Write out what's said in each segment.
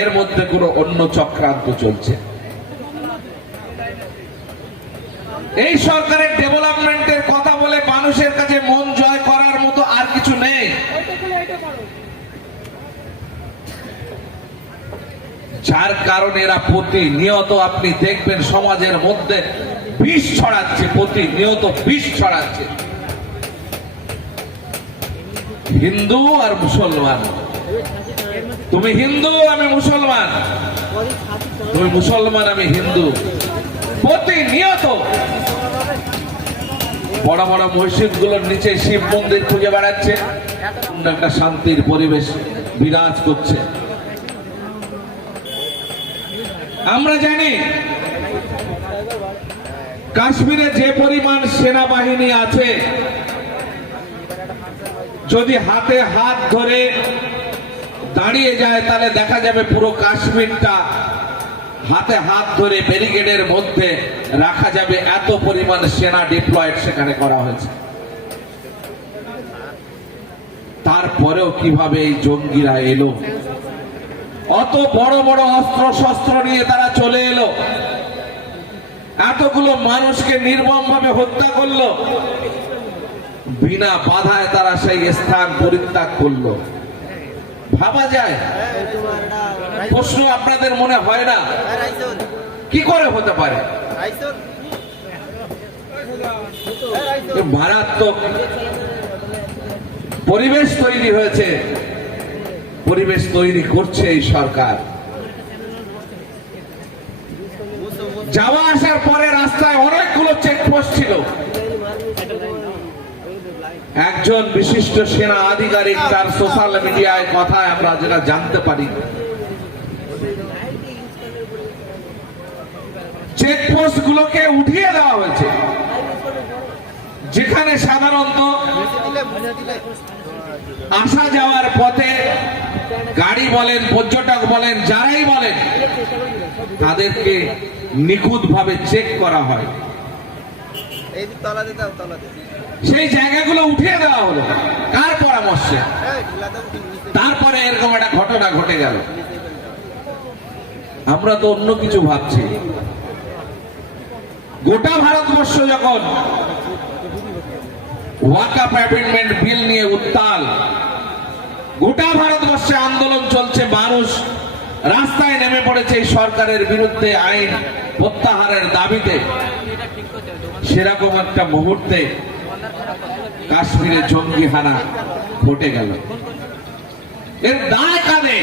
এর মধ্যে কোনো অন্য চক্রান্ত চলছে। এই সরকারের ডেভেলপমেন্টের কথা বলে মানুষের কাছে মন জয় করার মতো আর কিছু নেই। যার কারণে এরা প্রতিনিয়ত আপনি দেখবেন সমাজের মধ্যে বিষ ছড়াচ্ছে, প্রতিনিয়ত বিষ ছড়াচ্ছে। হিন্দু আর মুসলমান, তুমি হিন্দু আমি মুসলমান, তুমি মুসলমান আমি হিন্দু, প্রতিনিয়ত বড় বড় মসজিদ গুলোর নিচে শিব মন্দির খুঁজে বেড়াচ্ছে, একটা শান্তির পরিবেশ বিরাজ করছে। আমরা জানি কাশ্মীরে যে পরিমাণ সেনাবাহিনী আছে, যদি হাতে হাত ধরে দাঁড়িয়ে যায় তাহলে দেখা যাবে পুরো কাশ্মীরটা হাতে হাত ধরে ব্যারিকেডের মধ্যে রাখা যাবে, এত পরিমাণ সেনা ডিপ্লয়েড সেখানে করা হয়েছে। তারপরেও কিভাবে এই জঙ্গিরা এলো, অত বড় বড় অস্ত্র শস্ত্র নিয়ে তারা চলে এলো, এতগুলো মানুষকে নির্মমভাবে হত্যা করলো, বিনা বাধায় তারা সেই স্থান পরিত্যাগ করলো। ভাবা যায়? প্রশ্ন আপনাদের মনে হয় না কি করে হতে পারে? মারাত্মক পরিবেশ তৈরি হয়েছে, পরিবেশ তৈরি করছে এই সরকার। যাওয়া আসার পরে রাস্তায় অনেকগুলো চেকপোস্ট ছিল। একজন বিশিষ্ট সেনা আধিকারিক তার সোশ্যাল মিডিয়ায় কথায় আমরা যেটা জানতে পারি, চেকপোস্ট গুলোকে উঠিয়ে দেওয়া হয়েছে, যেখানে সাধারণত আসা যাওয়ার পথে গাড়ি বলেন, পর্যটক বলেন, যারাই বলেন, তাদেরকে নিখুঁত ভাবে চেক করা হয়। সেই জায়গাগুলো উঠিয়ে দেওয়া হলো কার পরামর্শে? তারপরে এরকম একটা ঘটনা ঘটে গেল। আমরা তো অন্য কিছু ভাবছি। গোটা ভারতবর্ষ যখন ওয়াকফ অ্যামেন্ডমেন্ট বিল নিয়ে উত্তাল, গোটা ভারতবর্ষে আন্দোলন চলছে, মানুষ রাস্তায় নেমে পড়েছে এই সরকারের বিরুদ্ধে আইন প্রত্যাহারের দাবিতে, সেরকম একটা মুহূর্তে কাশ্মীরে জঙ্গি হানা ঘটে গেল। এর দায় কাঁধে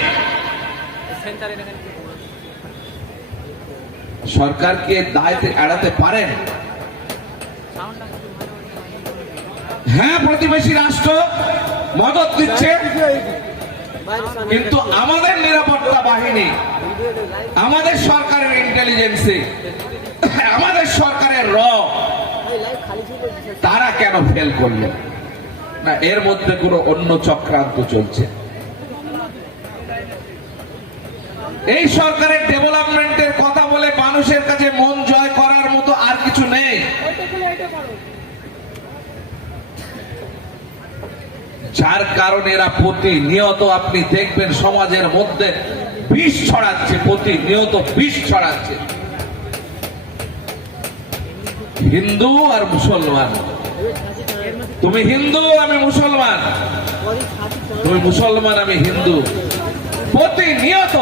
সরকার কি দায়তে এড়াতে পারেন? হ্যাঁ, প্রতিবেশী রাষ্ট্র মদত দিচ্ছে, কিন্তু আমাদের নিরাপত্তা বাহিনী, আমাদের সরকারের ইন্টেলিজেন্সি, আমাদের সরকারের তারা কেন ফেল করলো না? এর মধ্যে কোনো অন্য চক্রান্ত চলছে। এই সরকারের ডেভেলপমেন্টের কথা বলে মানুষের কাছে মন জয় করার মতো আর কিছু নেই। যার কারণে এরা প্রতিনিয়ত আপনি দেখবেন সমাজের মধ্যে বিষ ছড়াচ্ছে, প্রতিনিয়ত বিষ ছড়াচ্ছে। হিন্দু আর মুসলমান, তুমি হিন্দু আমি মুসলমান, তুমি মুসলমান আমি হিন্দু, প্রতিনিয়ত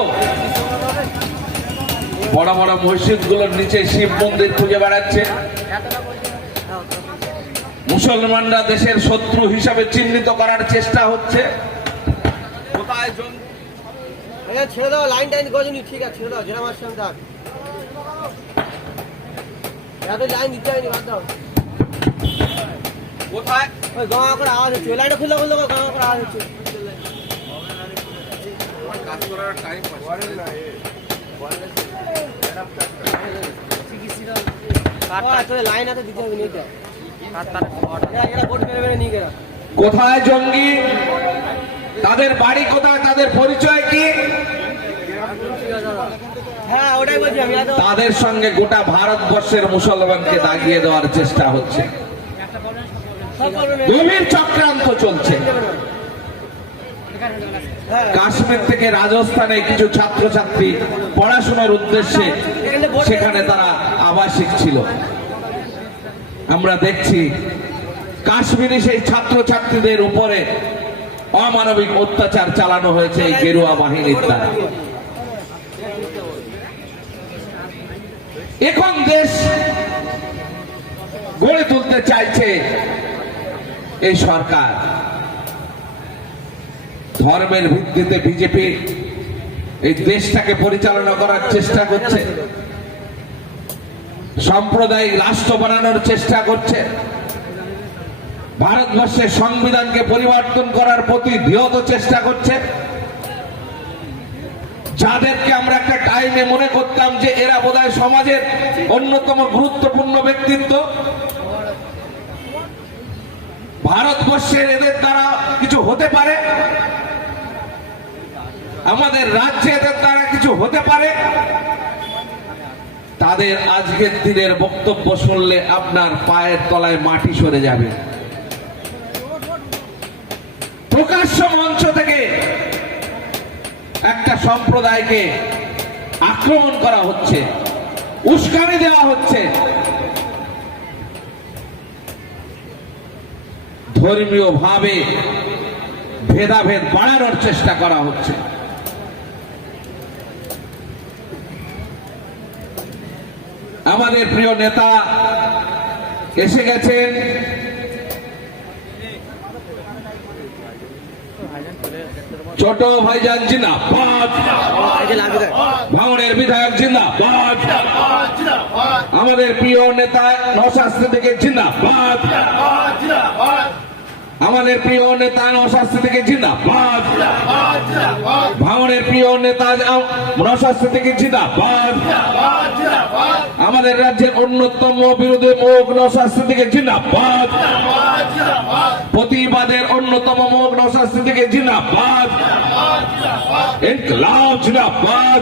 বড় বড় মসজিদ গুলোর নিচে শিব মন্দির খুঁজে বেড়াচ্ছে। মুসলমানরা দেশের শত্রু হিসাবে চিহ্নিত করার চেষ্টা হচ্ছে। ছেড়ে দাও, লাইন টাইন গজনি, ঠিক আছে ছেড়ে দাও, যেরকম আসছে থাক, লাইন দিতে হয়নি, বাদ দাও। কোথায় ওই গঙ্গা করে আওয়াজ হচ্ছে, লাইনটা খুলে খুললো, গঙ্গা করে আওয়াজ হচ্ছে। কাজ করার টাইম লাইন হাতে দিতে হবে, নিয়ে যাও। কোথায় জঙ্গি, তাদের বাড়ি কোথায়, তাদের পরিচয় কি? হ্যাঁ, ওটাই বলছি আমি। তাদের সঙ্গে গোটা ভারতবর্ষের মুসলমানকে দাগিয়ে দেওয়ার চেষ্টা হচ্ছে, গভীর চক্রান্ত চলছে। কাশ্মীর থেকে রাজস্থানে কিছু ছাত্রছাত্রী পড়াশোনার উদ্দেশ্যে সেখানে তারা আবাসিক ছিল। আমরা দেখছি কাশ্মীরে সেই ছাত্রছাত্রীদের উপরে অমানবিক অত্যাচার চালানো হয়েছে এই গেরুয়া বাহিনীর দ্বারা। এখন দেশ গড়ে তুলতে চাইছে এই সরকার। ধর্মের ভিত্তিতে বিজেপি এই দেশটাকে পরিচালনা করার চেষ্টা করছে, সাম্প্রদায়িক রাষ্ট্র বানানোর চেষ্টা করছে, ভারতবর্ষের সংবিধানকে পরিবর্তন করার প্রতিনিয়ত চেষ্টা করছে। যাদেরকে আমরা একটা টাইমে মনে করতাম যে এরা বোধহয় সমাজের অন্যতম গুরুত্বপূর্ণ ব্যক্তিত্ব, ভারতবর্ষের এদের দ্বারা কিছু হতে পারে, আমাদের রাজ্যে এদের দ্বারা কিছু হতে পারে, তাদের আজকের দিনের বক্তব্য শুনলে আপনার পায়ের তলায় মাটি সরে যাবে। প্রকাশ্য মঞ্চ থেকে একটা সম্প্রদায়কে আক্রমণ করা হচ্ছে, উস্কানি দেওয়া হচ্ছে, ধর্মীয় ভাবে ভেদাভেদ বাড়ানোর চেষ্টা করা হচ্ছে। আমাদের প্রিয় নেতা এসে গেছেন, ছোট ভাইজান জিন্দাবাদ, ভাঙড়ের বিধায়ক জিন্দাবাদ, আমাদের প্রিয় নেতা নওশাদ থেকে জিন্দাবাদ, আমাদের প্রিয় নেতা নওশাদ থেকে জিন্দাবাদ, ভাঙড়ের প্রিয় নেতা নওশাদ থেকে জিন্দাবাদ, আমাদের রাজ্যের অন্যতম বিরোধী মুখ নওশাদ থেকে জিন্দাবাদ, প্রতিবাদের অন্যতম মুখ নওশাদ থেকে জিন্দাবাদ, ইনকলাব জিন্দাবাদ।